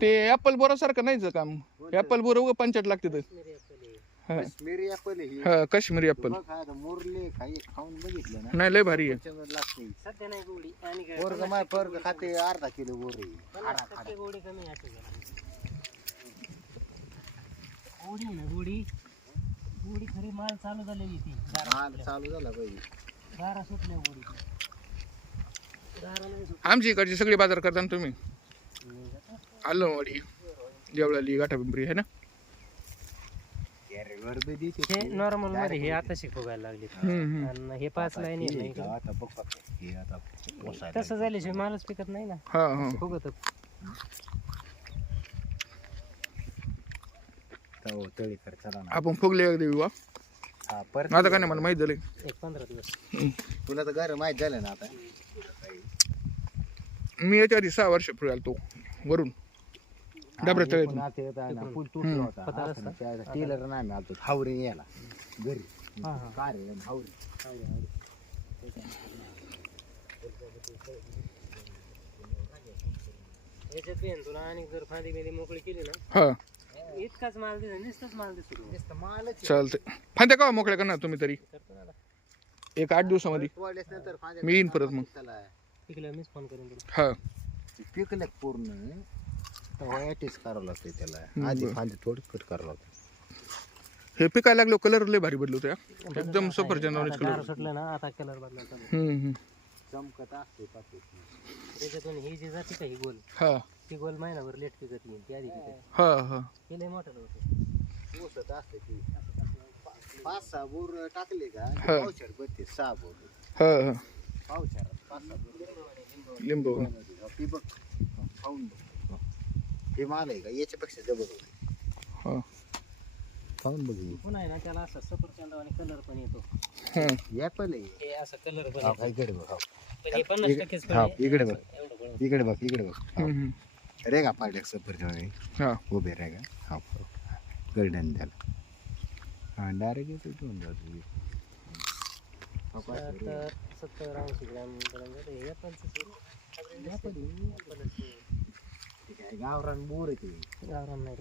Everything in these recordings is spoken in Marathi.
ते ऍपल बोरा सारखं नाहीच काम. ऍपल बोर उगा पंचायत लागते तर हा. काश्मीरी ऍपल ही. हा काश्मीरी ऍपल बघ आता मोरले खाई खाऊन बघितलं ना. नाही लय भारी आहे. त्याच्यावर लागते सध्या नाही गोडी. आणि काय पोरग माय पोरग खाते अर्धा किलो बोर पन्नास टक्के गोडी कमी आहे. गोडी आहे ना गोडी. गोडी खरी माल चालू झालेली ती. माल. चालू झाला पाहिजे. दारा सुटल्या गोडी. दारा नाही आमची इकडची सगळी बाजार करता ना तुम्ही. सुटली आलमवाडी देवळाली गाठापिंपरी आहे ना? हे नॉर्मलमध्ये हे आता शिकवायला लागले. हम्म, हम्म. आणि हे पाच लाईन येत नाही. हे तसं झाल्याशिवाय मालच पिकत नाही ना? हा हा. फुगत हो, चला ना. आपण फुगले एकदा विवा हा. परत आता काय नाही मला माहीत झालंय. एक पंधरा दिवस. तुला तर घर माहीत झालं ना आता. मी याच्या आधी सहा वर्ष फिरायला तो वरून. डबऱ्या तळ्यातून. पण आता येत आहे ना, पूल तुटला होता. पता असं ना, त्या टेलर नाही आम्ही आलतो हावरे यायला. घरी. हा, हा. कार आहे आणि हावरे. याच्यात बी तुला आणि जर फांदी बिंदी मोकळी केली ना हा. इतकाच माल नुसतंच माल दिसतो नुसतं मालच आहे. चालतंय. फांद्या का मोकळ्या करणार तुम्ही तरी. एक आठ दिवसामध्ये. तोडल्याच नंतर फांद्या मी येईन परत मग. त्याला. पिकल्यावर मीच फोन करून हा. पिकलं पूर्ण करावं लागतं त्याला. आधी. फांदी थोडी कट करावं लागतं हे पिकायला लागलो कलर लय भारी बदलतो या. एकदम सफरचंद कलर दार सुटलं ना आता कलर बदलायचा हम्म हम्म. चमकत असते पाकीट त्याच्यातून ही जी जाते का ही गोल? हा. ती गोल महिनाभर लेट पिकत येईल ती आधी पिकत हा हा हे लय मोठं होतं ओसत असते ती पाच सहा बोर टाकले का हा. पावसाळ्यात बत्तीस सहा बोर हा हा पावसाळ्यात पाच सहा बोर लिंबू ती बघ हो, खाऊन बघ हो. माल आहे का याच्यापेक्षा जबर होते हा खाऊन बघ हे. पुन्हा आहे ना त्याला असं सफरचंद आणि कलर पण येतो हा आहे हे असं कलर पण हा, येतो. इकडे बघ हो. पण हे पन्नास इकडे- हा, बघ एवढं. इकडे बघ इकडे बघ हो. हम्म, हम्म. रे का पाड्या सफरचंद हा उभे रे का हा गरडन त्याला हा डायरेक्ट येतो घेऊन जातो हो, रे. सत्तर सत्तर ऐंशी ग्रॅम गावरान बोर आहे ते गावरान नाही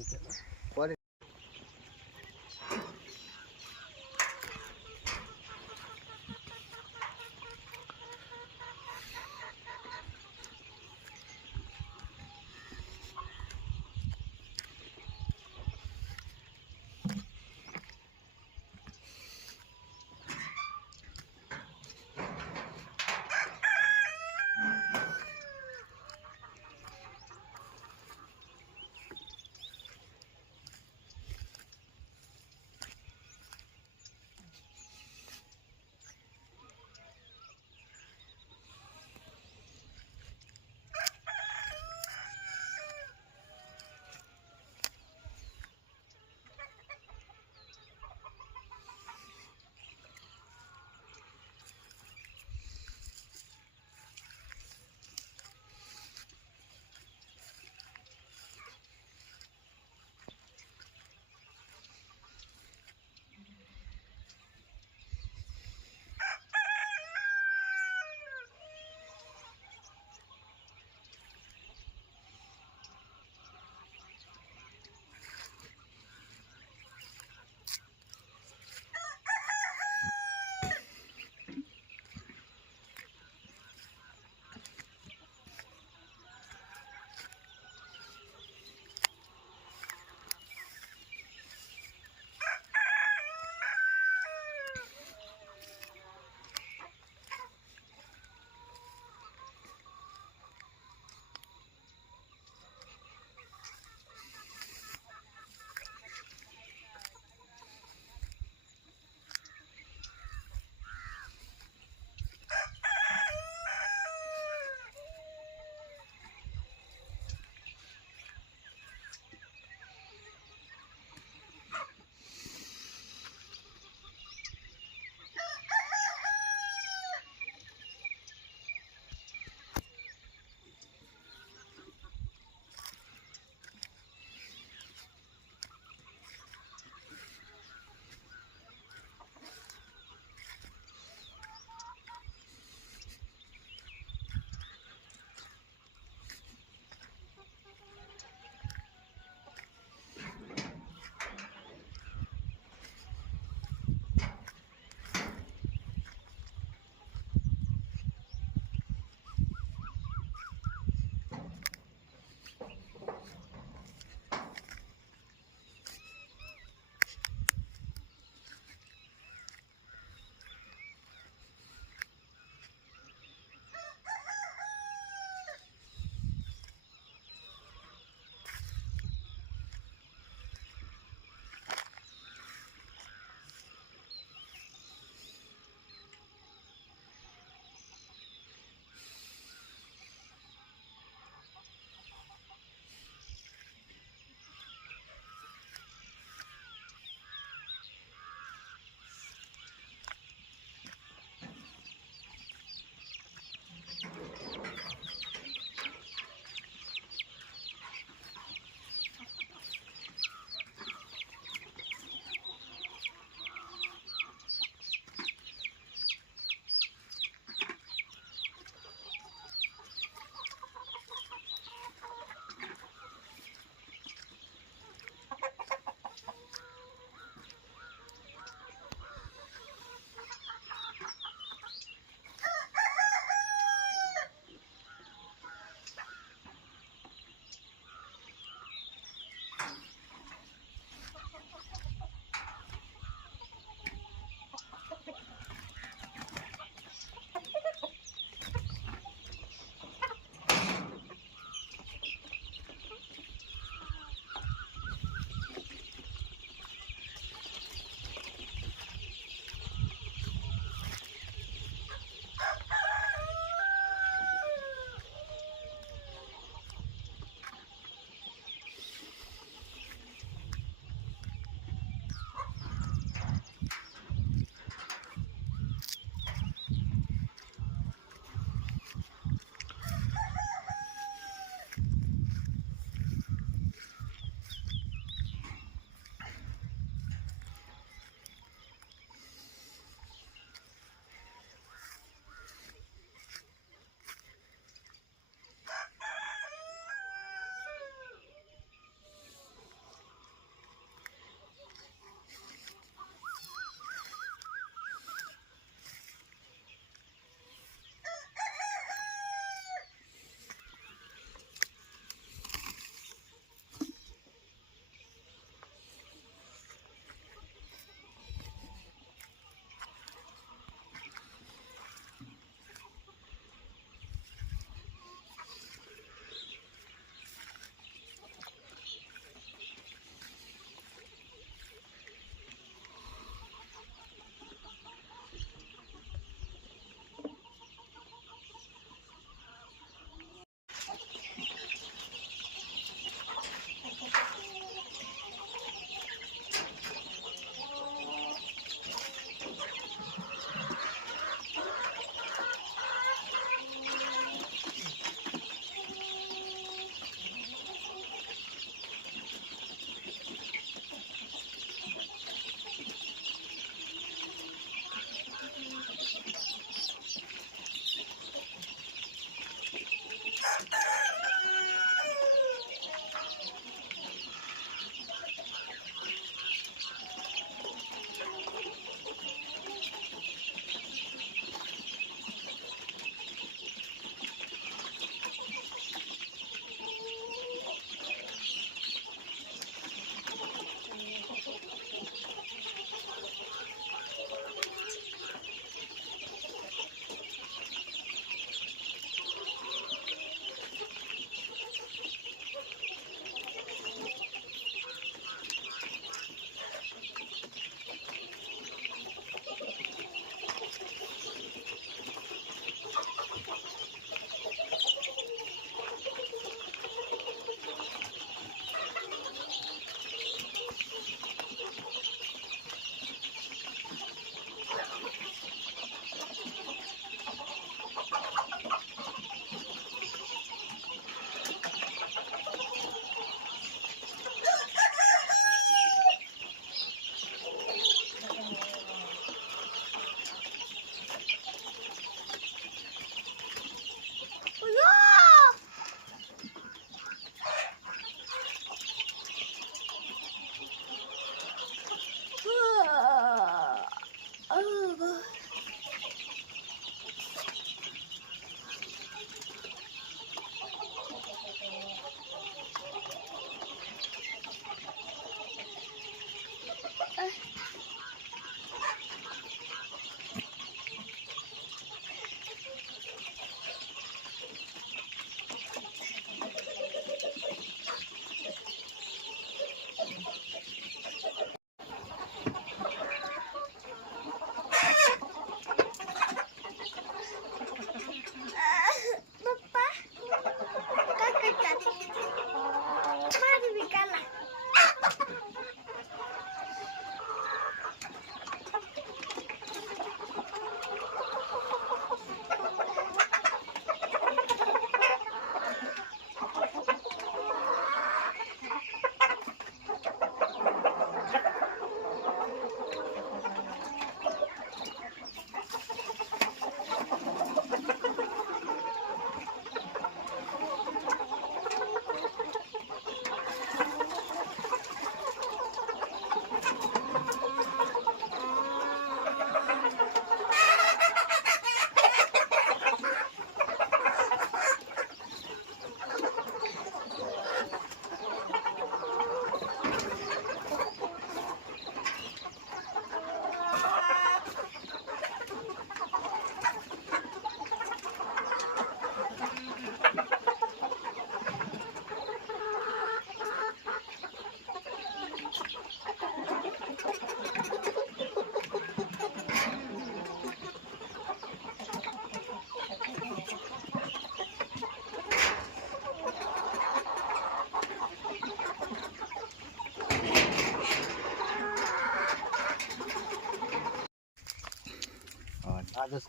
आजच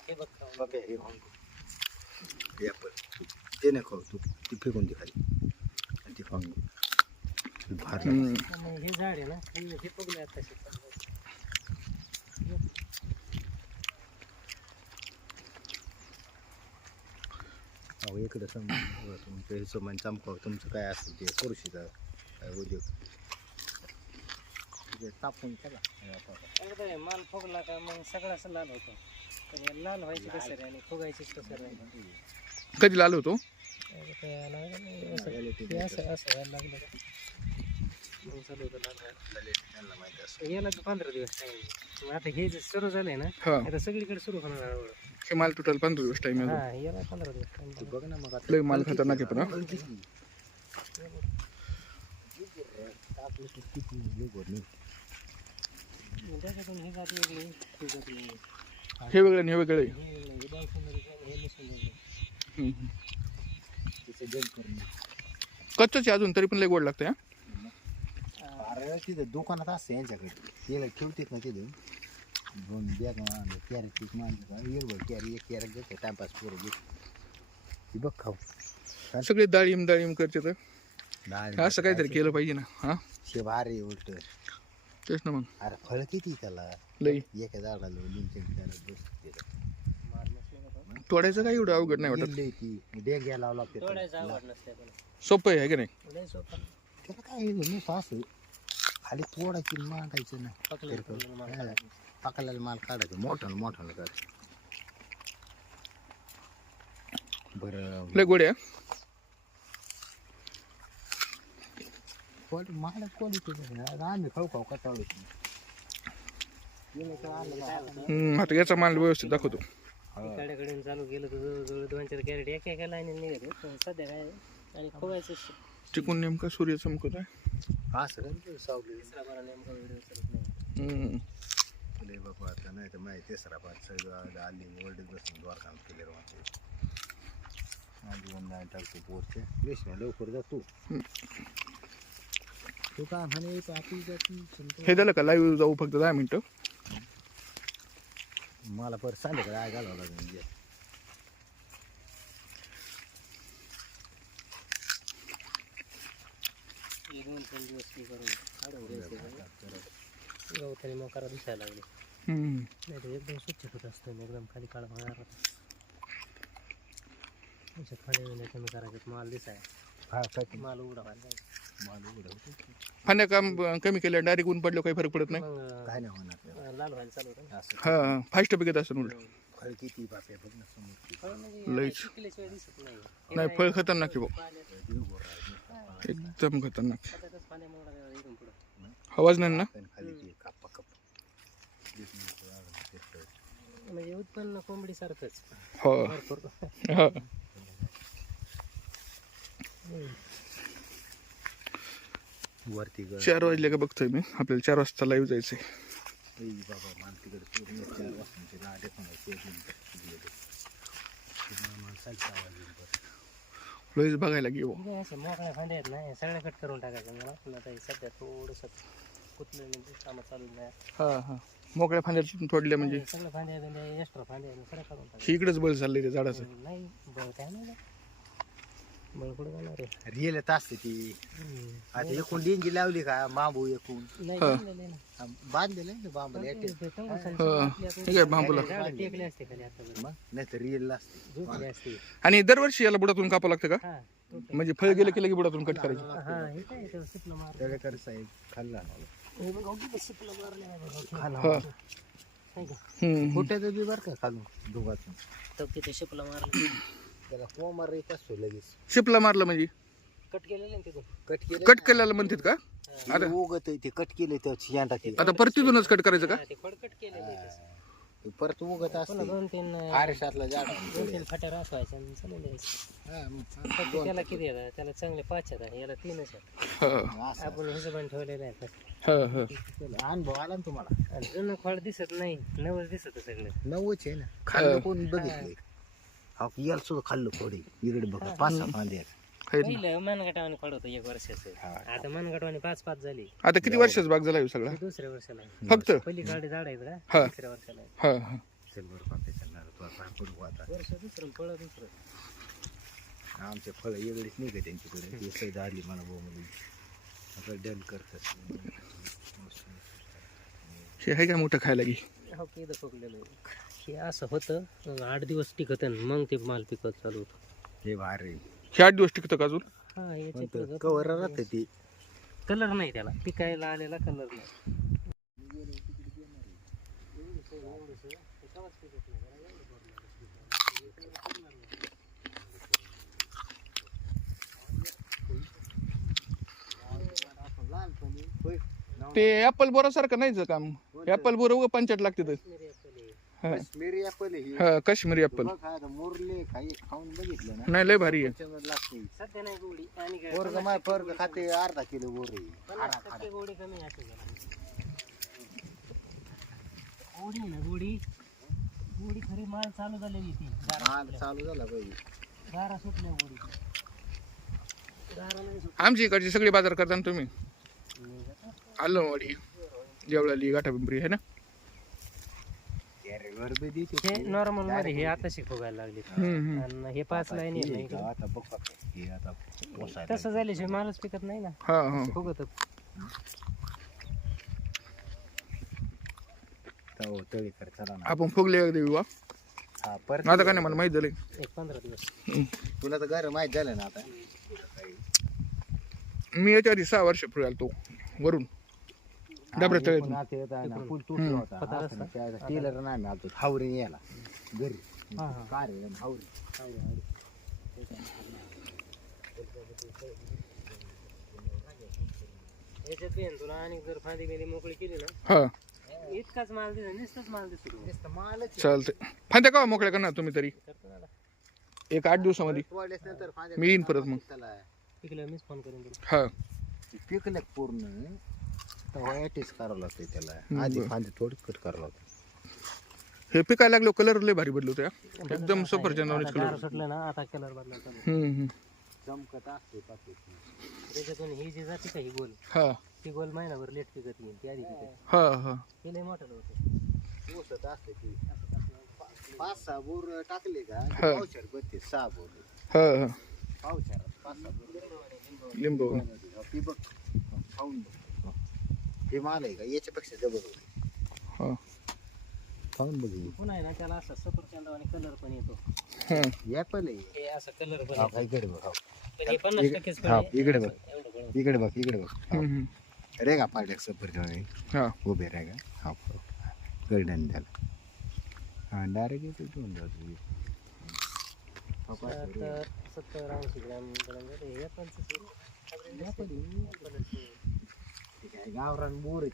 हे खाऊन. बघ हे. हे आपण ते नाही खाऊ तू ती फेकून दे खाली. आणि ते. ते भार हे झाड आहे ना हे हे बघले आता अहो इकडं सम तुमचं हिशोबाने चमकावं तुमचं काय असेल ते करू शकता? काय उद्योग? ते तापून एकदा हे माल फुगला का मग सगळं असं लाल होतं. पण हे लाल व्हायची कसं आहे आणि फुगायचीच कसं आहे कधी लाल होतो? ते हे असं- हे असं असं व्हायला लागलं का? मग चालू होतं लाल व्हायला. त्यांना माहिती असं याला बी पंधरा दिवस आता हे जे सुरू झालंय ना हा. आता सगळीकडे सुरू होणार हळूहळू. हे माल टोटल पंधरा दिवस टाइम आहे हा याला पंधरा दिवस बघ ना मग आता. लय माल खतरनाक आहे पण हा. किती नाही. त्याच्यातून हे जात वेगळी हे जात वेगळी. हे वेगळं आणि हे वेगळं आहे. हे वेगळं, हे दोन सुंदर आहे, हे नसून वेगळं. हम्म. तिचं जग करून कच्चंच आहे अजून तरी पण लय गोड लागतं हा. अरे तिथं दुकानात असतं यांच्याकडे. तिला ठेवतेत ना तिथं. दोन बॅग मारले कॅरेट पीक मारले. कॅरी एक कॅरेट घेते टाइमपास पोरं घेते ती बघ खाऊ. सगळे डाळिंब डाळिंब करते तर. असं काहीतरी केलं पाहिजे ना हा. शे भारी उलट. तेच ना मग अरे फळ किती त्याला लई एका झाडाला लिंचन कॅरेट बसते माल नसलं का तो? तोडायचं काही एवढं अवघड नाही वाटत लई ती डेग घ्यायला लावं लागते तोडायचं त्याला. आवड नसते पण सोपं आहे है की नाही त्याला काय नुसतं असं खाली तोडायची मांडायचं ना पकलं माल काढायचं. मोठं मोठं बरं लय गोड आहे हा. क्वालिटी मला क्वालिटी आम्ही खाऊ खाऊ कटाळू हम्म, आता याचा माल व्यवस्थित दाखवतो. इकड्याकडे चालू केलं तर जवळजवळ दोन चार कॅरेट एका एका लाईन निघाले. पण सध्या काय आहे, आणि खोवायचं चिकून नेमका सूर्य चमकत आहे. असं का सावली. तिसरा बारा नेमका व्हिडिओ चालत नाही हम्म. लय बाबा आता नाही तर माहिती तिसरा पाच सगळं आली ओरडत बसून द्वार काम केले राहते आधी वन नाही टाकतो पोरचे कृष्ण लवकर जा तू काय म्हणे जाती. हे झालं का? लाईव्ह जाऊ फक्त दहा मिनिटं. मला परत चालेल का घालावं लागेल म्हणजे. दोन तीन दिवस करून काढून घ्यायचे गवताने मोकारा दिसायला लागले. हम्म. नाही तर एकदम स्वच्छ होत असतं एकदम खाली काळा खाली म्हणजे कमी करायचं माल दिसाय हा काय माल उघडा व्हायला फांद्या काम कमी केलं डायरेक्ट ऊन पडलं काही फरक पडत नाही? मग काय नाही होणार त्याला. अं, लाल व्हायला चालू होतं ना. असं. हा फास्ट पिकत असं उलट. फळ किती बापे बघ ना समोर. फळ म्हणजे लईच. पिकल्याशिवाय दिसत नाही. हे फळ खतरनाक आहे भाऊ. एकदम खतरनाक पाण्यामुळे पुढं. आवाज नाही ना? पण खाली ती कापा कप. म्हणजे उत्पन्न कोंबडी सारखंच. हो. भरपूर. हा. वरती चार वाजले का बघतोय मी. आपल्याला चार वाजता लाईव्ह जायचंय. बाबा मान तिकडे पूर्ण चार वाजताचे लाडे पण. लईच बघायला घेऊ असे मोकळ्या फांद्या आहेत ना हे सगळ्या कट करून टाकायचं मला पण आता हे सध्या थोडंसं कुठलं कामं चालू नाही. हा हा. मोकळ्या फांद्यातून तोडल्या म्हणजे? हे सगळं फांद्या बिंद्या एक्स्ट्रा फांद्या आहेत, सगळं काढून टाकायचं. इकडेच बळ चाललंय त्या झाडाचं. नाही बळ काय नाही. बळ कुठं जाणार आहे? रिअल येत असते ती. हम्म. आता एकूण डेंगी लावली का? बांबू एकून नाही हा. बांधलेलं आहे ना. बांधलेलं आहे ना बांबूला ते- ते टंगळ खाली हा. आपली आपण- ठीक आहे बांबूला. झाडं टेकले असते खाली आता मग? नाही तर रिअल असते. झोपले असते. आणि दरवर्षी याला बुडातून कापावं लागतं का? हा. म्हणजे फळ गेलं की लगे बुडातून कट करायचं. हा हे काय त्याला शिपला मार. त्याला कर साहेब खाल्ला हे बघ अगदी ते शिपला मारले आहे बघ. खाल्ला हा. नाही. का? हम्म. खोट्याचं बी बरं का खालून दोघातून? तर तिथे शिपला मारला. त्याला हो येत असतो लगेच. शिपला मारलं म्हणजे? कट केलेलं आहे ना तिथून? कट केलं कट केल्याला म्हणतात का? आता उगत ते कट केले त्या शेंडा ते आता परत तिथूनच कट करायचं का? ते केलेलं आहे परत उगत पुन्हा असते दोन तीन अं, फारशातला झाड दोन तीन फाट्या रासवायच्या आणि चालू द्यायचं. फक्त त्याला किती येतात त्याला चांगले पाच आहेत याला तीनच आहेत. हा. आपण हिशोबाने ठेवलेले आहेत हा हा. अनुभव आला ना तुम्हाला? आणि जुनं फळ दिसत नाही नवच दिसत सगळं. नवच आहे ना. खाल्लं कोणी बघितलंय. हा याला सुद्धा खाल्लं थोडे इकडे बघा पाच सहा फांदे आहेत. आहेत ना. पहिलं मनगटावाने फळ होतं एक वर्षाचं हा. आता मनगटावाने पाच पाच झाली आता किती वर्षाचा भाग झाला ह्यो सगळा हे दुसऱ्या वर्षाला आहे. फक्त पहिली गाडी झाड आहेत का हा. दुसऱ्या वर्षाला आहे. हा हा चल बरं पापे चालणार तुला पाय पडू आता वर्ष दुसरं फळ दुसरं आमचे फळं वेगळीच नाही का त्यांच्याकडे ते सैद आली मला बोमली आता डल करतात हे आहे का मोठं खायला की हो की इथं फुगलेलं आहे. हे असं होतं. आठ दिवस टिकत आणि मग ते माल पिकत चालू होतं. हे भारी. हे आठ दिवस टिकतं का अजून? हा याचे कवर राहते ती. कलर नाही त्याला. पिकायला आलेला कलर नाही. ते ऍपल बोरा सारखं नाहीच काम ऍपल बोर उगा पंचायत लागते तर. काश्मीरी ऍपल ही. हा काश्मीरी ऍपल बघ आता मोरले काही खाऊन बघितलं ना. नाही लय भारी आहे. त्याच्यामध्ये लागते. सध्या नाही गोडी आणि काय पोरग माय पोरग खाते अर्धा किलो बोर पन्नास टक्के गोडी कमी आहे. गोडी आहे ना गोडी. गोडी खरी माल चालू झालेली ती. माल. चालू झाला पाहिजे. सुटल्या गोडी. नाही इकडची सगळी बाजार करता ना तुम्ही? सुटली आलमवाडी जेवळाली गाठा पिंपरी आहे ना? हे नॉर्मलमध्ये हे आता शिकवायला लागले. हम्म, हम्म. आणि हे पाच लाईन येत नाही ओसायला तसं झाल्याशिवाय मालच पिकत नाही ना. हा हा. फुगत आपण फुगले एकदा विवा हा. आता का नाही मला माहीत झालंय. एक पंधरा दिवस. तुला तर घर माहीत झालं ना आता. मी याच्या आधी सहा वर्ष फिरायला तो वरून. आता येत आहे ना पूल तुटला होता असं ना, त्या टेलर नाही आम्ही आलतो. हावरे यायला. घरी. हा, हा. कार आहे हावरे. याच्यात बी आहे ना तुला आणि जर फांदी गेली मोकळी केली ना हा. इतकाच माल दिसत नुसतंच माल दिसतो नुसतं मालच चालतंय. फांद्या का मोकळ्या करणार तुम्ही तरी? ना. एक आठ दिवसामध्ये. नंतर फांद्या मी येईन परत मग. त्याला. मीच फोन करून हा. पिकलं पूर्ण. तेव्हा ऍटेच करावं लागतं त्याला. आधी फांदी थोडी कट करावं लागतं. हे पिकायला लागलो कलर लय भारी बदलतो या एकदम सफरचंदावणीच आता कलर. सुटलं ना आता कलर बदलायला चालू हम्म हम्म. चमकत असते पाकिट. त्याच्यातून ही जी जाते का ही गोल हा. ती गोल महिनाभर लेट पिकत येईल ती आधी पिकत हा हा. हे लय मोठं होतं. ओसत असते ती. पाच सहा बोर टाकले का हा. बत्तीस सहा बोर. हा हा. पावसाळ्यात पाच सहा बोर. लिंबू. ती खाऊन बघ. हे माल आहे का याच्यापेक्षा जबर होते हा खाऊन बघ हे. पुन्हा आहे ना त्याला असं सफरचंद आणि कलर पण येतो हा ऍपल आहे हे असं कलर पण हा, येतो. इकडे बघ हा. पण हे पन्नास टक्केच फळ हा, आहे. इकडे बघ. एवढं फळ. इकडे बघ इकडे बघ हा. हम्म, हम्म. रे का पाड्या सफरचंद हा उभे का हा गरडन झाला हा डायरेक्ट येतो दोन जातो सत्तर सत्तर ऐंशी ग्रॅम पर्यंत हे. ॲपल आहे. ते काय गावरान बोर